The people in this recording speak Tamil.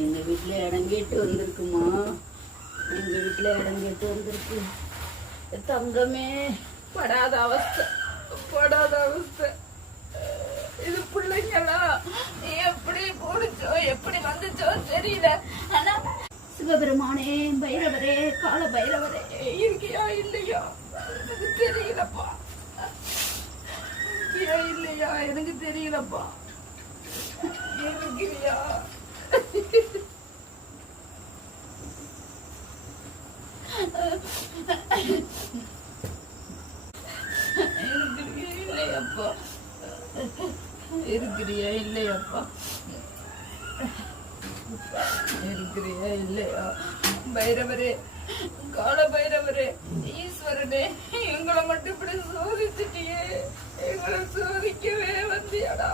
எங்க வீட்டுல இடம் கேட்டு வந்திருக்குமா? எங்க வீட்டுல இடம் கேட்டு வந்திருக்கு. தங்கமே, படாத அவஸ்தை, படாத அவஸ்தை. இது பிள்ளைங்களா எப்படி போடுச்சோ எப்படி வந்துச்சோ தெரியல. ஆனா சிவபெருமானே, பைரவரே, கால பைரவரே இருக்கியா இல்லையா எனக்கு தெரியலப்பா. இருக்கியா இல்லையா எனக்கு தெரியலப்பா. இருக்கியா? இல்லையப்பா, இருக்கிறியா இல்லையாப்பா? இருக்கிறியா இல்லையா? பைரவரே, கால பைரவரே, ஈஸ்வரனே, எங்களை மட்டும் இப்படி சோதிச்சுட்டியே, எங்களை சோதிக்கவே வந்தியாடா.